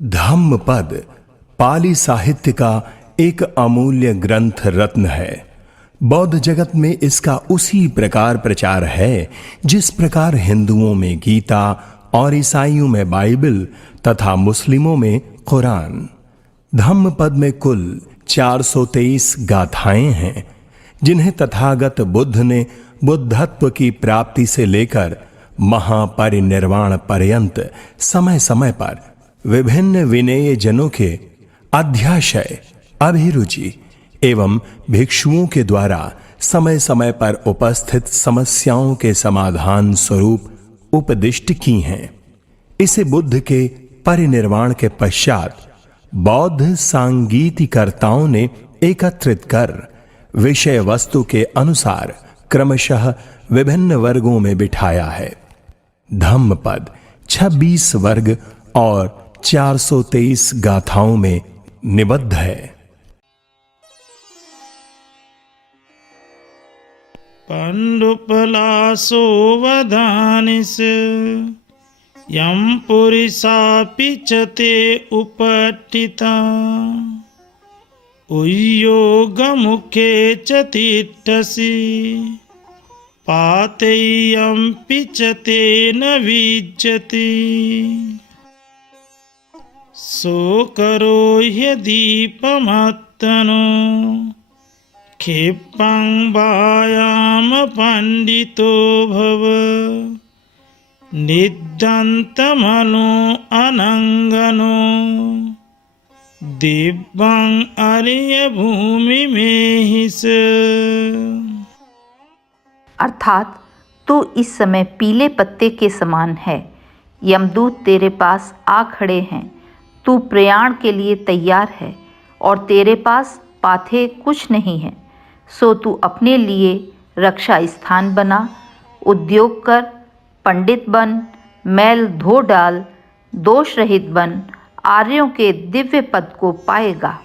धम्मपद पाली साहित्य का एक अमूल्य ग्रंथ रत्न है। बौद्ध जगत में इसका उसी प्रकार प्रचार है जिस प्रकार हिंदुओं में गीता और ईसाइयों में बाइबल तथा मुस्लिमों में कुरान। धम्मपद में कुल 423 गाथाएं हैं जिन्हें तथागत बुद्ध ने बुद्धत्व की प्राप्ति से लेकर महापरिनिर्वाण पर्यंत समय समय पर विभिन्न विनेय जनों के अध्याशय, अभिरुचि एवं भिक्षुओं के द्वारा समय समय पर उपस्थित समस्याओं के समाधान स्वरूप उपदिष्ट की हैं। इसे बुद्ध के परिनिर्वाण के पश्चात बौद्ध सांगीतिकर्ताओं ने एकत्रित कर विषय वस्तु के अनुसार क्रमशः विभिन्न वर्गों में बिठाया है। धम्मपद 26 वर्ग और 423 गाथाओं में निबद्ध है। पंडुपलासो वदानिस यं पुरिसापि च ते उपट्ठिता उय्योगमुखे च तिष्ठसि पातेयंपि च तेन विज्जति सोकरो ह्यदीपमत्तनो क्षिप्पं वायाम पंडितो भव निद्दन्तमनो अनंगनो दिव्यं आर्य भूमि में हिस। अर्थात तू इस समय पीले पत्ते के समान है। यमदूत तेरे पास आ खड़े हैं। तू प्रयाण के लिए तैयार है और तेरे पास पाथे कुछ नहीं है। सो तू अपने लिए रक्षा स्थान बना, उद्योग कर, पंडित बन, मैल धो डाल, दोष रहित बन, आर्यों के दिव्य पद को पाएगा।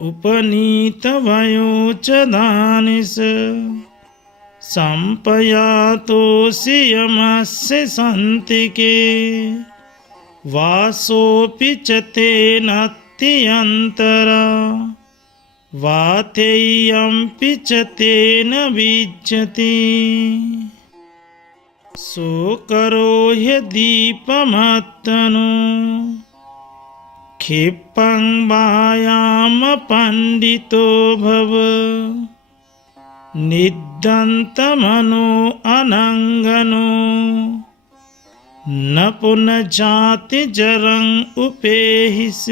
उपनीत भयो च दानिस संपयातोऽसि यमस्य सन्तिके वासोऽपि च तेनात्यन्तरा वातेयंपि च तेन विज्जति सोकरो ह्यदीपमत्तनो क्षिप्पं वायाम पंडितो भव निद्दन्तमनो अनंगनो न पुनर्जाति जरं उपेहिस।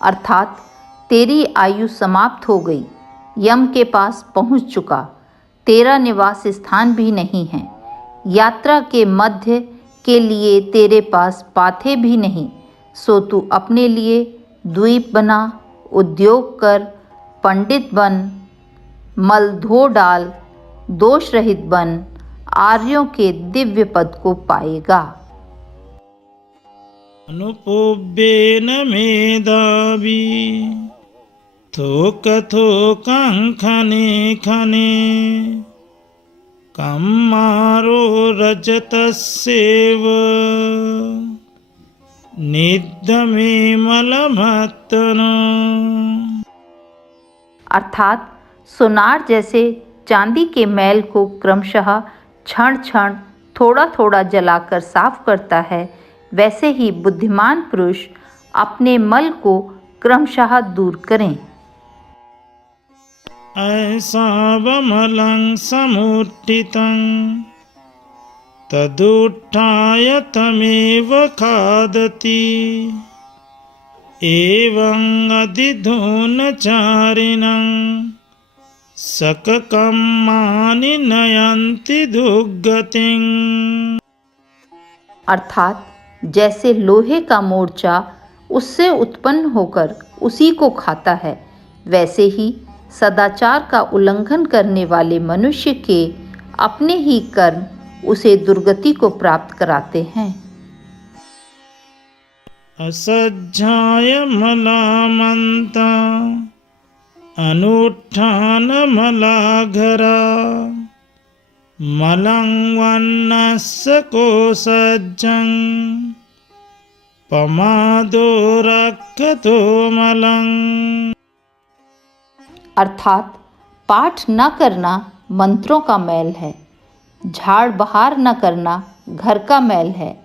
अर्थात तेरी आयु समाप्त हो गई, यम के पास पहुंच चुका, तेरा निवास स्थान भी नहीं है, यात्रा के मध्य के लिए तेरे पास पाथे भी नहीं। सो तू अपने लिए द्वीप बना, उद्योग कर, पंडित बन, मल धो डाल, दोष रहित बन, आर्यों के दिव्य पद को पाएगा। अनुपोब्बेन मेधावी थोक थोकं खने खने कम्मारो रजतस्येव निद्दमे मलमत्तनो। अर्थात सोनार जैसे चांदी के मैल को क्रमशः क्षण क्षण थोड़ा थोड़ा जलाकर साफ करता है, वैसे ही बुद्धिमान पुरुष अपने मल को क्रमशः दूर करें। ऐसावमलं समुत्थितं तदुत्थाय तमेव खादति एवं अधिधूनचारिणं सककम्मानि नयन्ति दुर्गतिं। अर्थात जैसे लोहे का मोर्चा उससे उत्पन्न होकर उसी को खाता है, वैसे ही सदाचार का उल्लंघन करने वाले मनुष्य के अपने ही कर्म उसे दुर्गति को प्राप्त कराते हैं। असज्जाय मलामन्ता अनुत्थान मलाघरा मलं वन्नस्य कोसज्जं पमादो रक्षतो मलं। अर्थात पाठ न करना मंत्रों का मैल है, झाड़ बहार न करना घर का मैल है,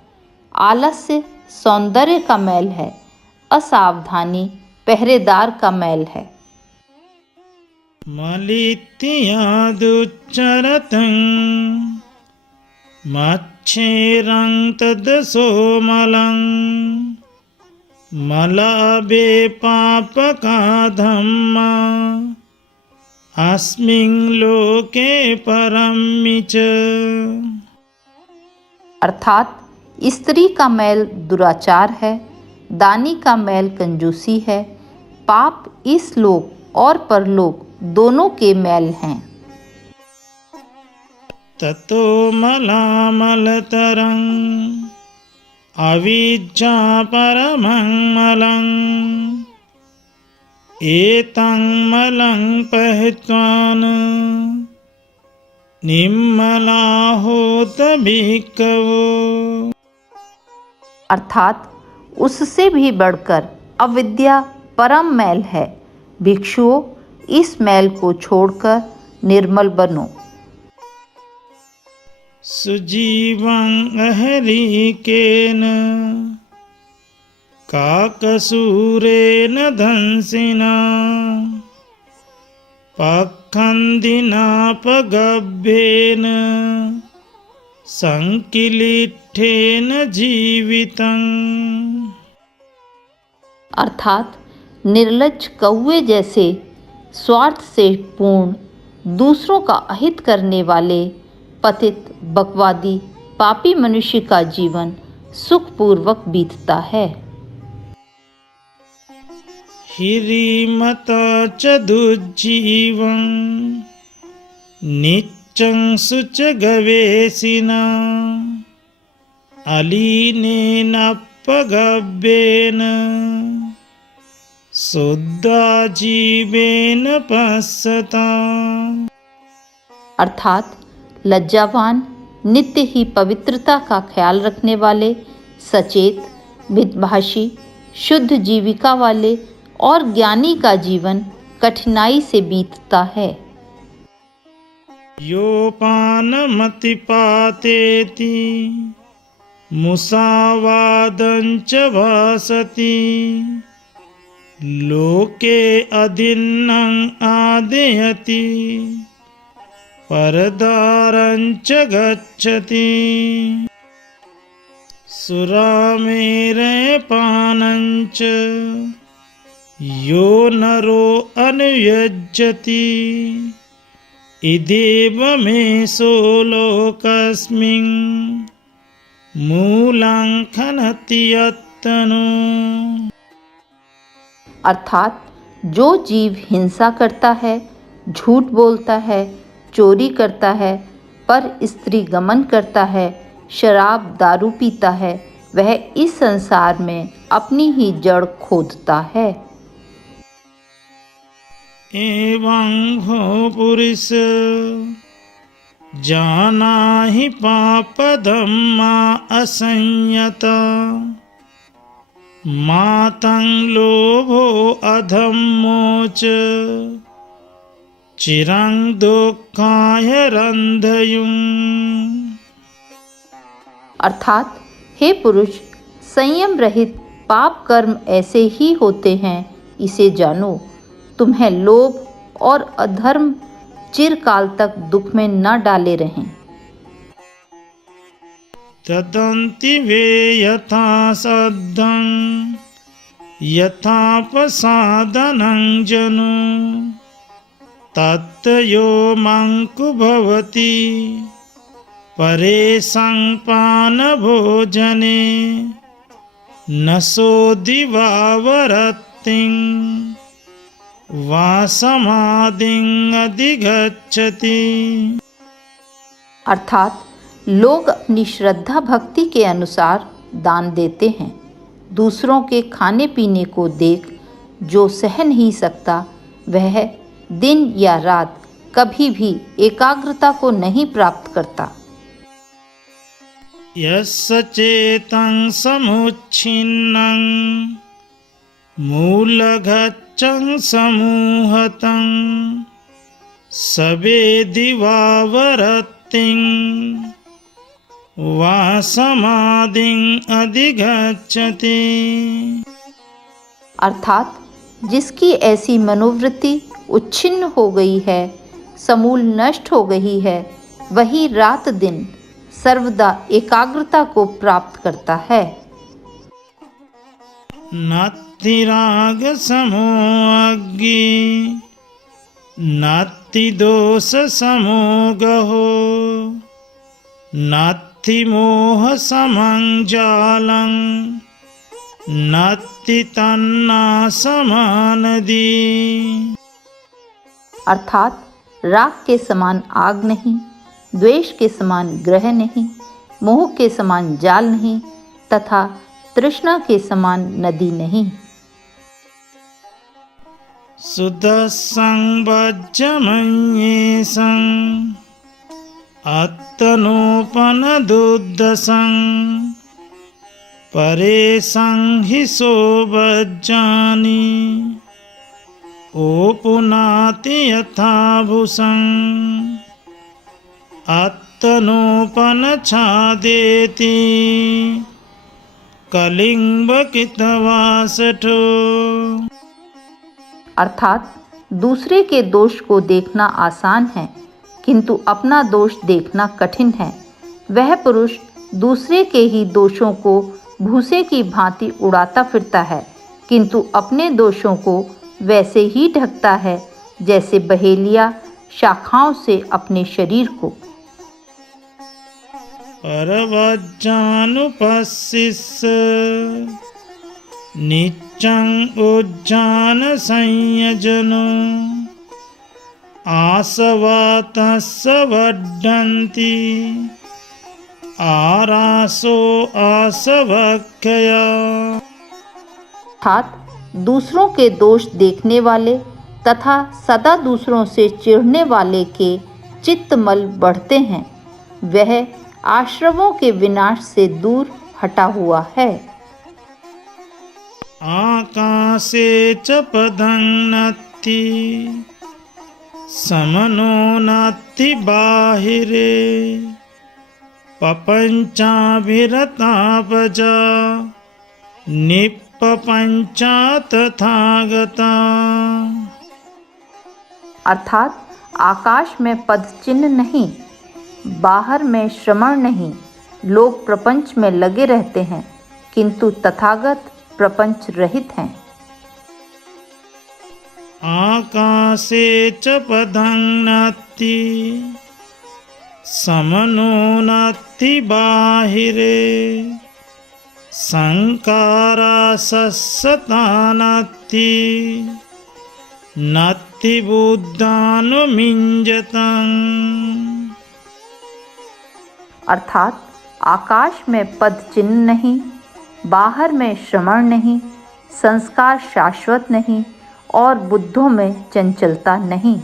आलस्य सौंदर्य का मैल है, असावधानी पहरेदार का मैल है। मलित्यादुच्चरतं मच्छेरं तदसोमलं मलाभे पापका धम्मा अस्मिन् लोके परम्मि च। अर्थात स्त्री का मैल दुराचार है, दानी का मैल कंजूसी है, पाप इस लोक और परलोक दोनों के मैल हैं। ततो मलामलतरं अविद्या परमं मलं एतं मलं पहत्वान् निम्मलाहोत भिक्खवो। अर्थात उससे भी बढ़कर अविद्या परम मैल है। भिक्षुओं, इस मैल को छोड़कर निर्मल बनो। सुजीवं अहरिकेन काकसूरेण दंसिना पखंदिना पगभ्येन संकिलिठेन जीवितं। अर्थात निर्लज्ज कौवे जैसे स्वार्थ से पूर्ण दूसरों का अहित करने वाले पतित बकवादी पापी मनुष्य का जीवन सुखपूर्वक बीतता है। हिरिमता च दुज्जीवं नित्यं शुचगवेशिना अलीनेन पगभ्येन शुद्धा जीवेन पश्यता। अर्थात लज्जावान, नित्य ही पवित्रता का ख्याल रखने वाले, सचेत, मितभाषी, शुद्ध जीविका वाले और ज्ञानी का जीवन कठिनाई से बीतता है। योपानमतिपातेति मुसावादं च भासति लोके अदिन्नं आदयति परदारं च गच्छति सुरामेरयपानं च यो नरो अनुयज्यति इदेवमेषो लोकस्मिन् मूलं खनति यत्तनो। अर्थात जो जीव हिंसा करता है, झूठ बोलता है, चोरी करता है, पर स्त्री गमन करता है, शराब दारू पीता है, वह इस संसार में अपनी ही जड़ खोदता है। एवं हो पुरुष जानाहि पापधम्मा असंयता मातं लोभो अधम्मो च चिरं दुःखाय रंधयुं। अर्थात हे पुरुष, संयम रहित पाप कर्म ऐसे ही होते हैं, इसे जानो। तुम्हें लोभ और अधर्म चिरकाल तक दुख में न डाले रहें। तदन्ति वे यथा सद्धं यथापसादनं जनो तत्तयो मंकु भवति परेशं पानभोजने नशोदिवावरत्तिं वा समाधिं अधिगच्छति। अर्थात लोग अपनी श्रद्धा भक्ति के अनुसार दान देते हैं। दूसरों के खाने पीने को देख जो सह नहीं सकता, वह दिन या रात कभी भी एकाग्रता को नहीं प्राप्त करता। यस्य चेतं समुच्छिन्नं मूलगच्चं समूहतं सवेदि वावरत्तिं वा समाधिं अधिगच्छति। अर्थात जिसकी ऐसी मनोवृत्ति उच्छिन्न हो गई है, समूल नष्ट हो गई है, वही रात दिन सर्वदा एकाग्रता को प्राप्त करता है। नात्ति राग समो अग्नि नात्ति दोष समो गहो नात्ति मोह समं जालं नात्ति तन्ना समानदी। अर्थात राग के समान आग नहीं, द्वेष के समान ग्रह नहीं, मोह के समान जाल नहीं तथा तृष्णा के समान नदी नहीं। सुदस्सं वज्रमन्येषं अत्तनोपनदुद्दसं परेशं हि सोवज्जानि ओपुनाति यथा भूषं आत्तनोपनच्छादेति कलिंगकितवासठो। अर्थात दूसरे के दोष को देखना आसान है, किंतु अपना दोष देखना कठिन है। वह पुरुष दूसरे के ही दोषों को भूसे की भांति उड़ाता फिरता है, किंतु अपने दोषों को वैसे ही ढकता है जैसे बहेलिया शाखाओं से अपने शरीर को। परवज्जानुपस्सिस्य नित्यं उज्जान संयजनो आसवातस्य वर्धन्ति आरासो आसवक्खया। अर्थात दूसरों के दोष देखने वाले तथा सदा दूसरों से चिढ़ने वाले के चित्तमल बढ़ते हैं। वह आश्रमों के विनाश से दूर हटा हुआ है। आकाशे च पदं नत्ति समनो नत्ति बाहिरे पपञ्चाभिरतापजा निप्पपञ्चा तथागता। अर्थात आकाश में पद चिन्ह नहीं, बाहर में श्रमण नहीं। लोग प्रपंच में लगे रहते हैं, किंतु तथागत प्रपंच रहित हैं। आकाशे च पदं नत्ति समनो नत्ति बाहिरे संकारासस्सता नत्ति नत्ति बुद्धानुमिञ्जतं। अर्थात आकाश में पद चिन्ह नहीं, बाहर में श्रमण नहीं, संस्कार शाश्वत नहीं और बुद्धों में चंचलता नहीं।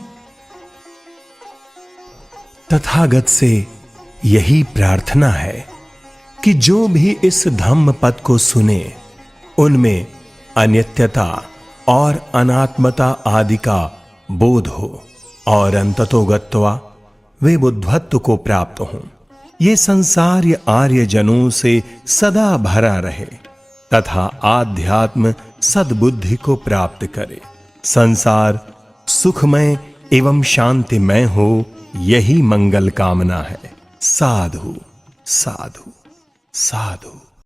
तथागत से यही प्रार्थना है कि जो भी इस धम्म पद को सुने उनमें अनित्यता और अनात्मता आदि का बोध हो और अंततोगत्वा वे बुद्धत्व को प्राप्त हों। ये संसार ये आर्य जनों से सदा भरा रहे तथा आध्यात्म सद्बुद्धि को प्राप्त करे। संसार सुखमय एवं शांतिमय हो, यही मंगल कामना है। साधु साधु साधु।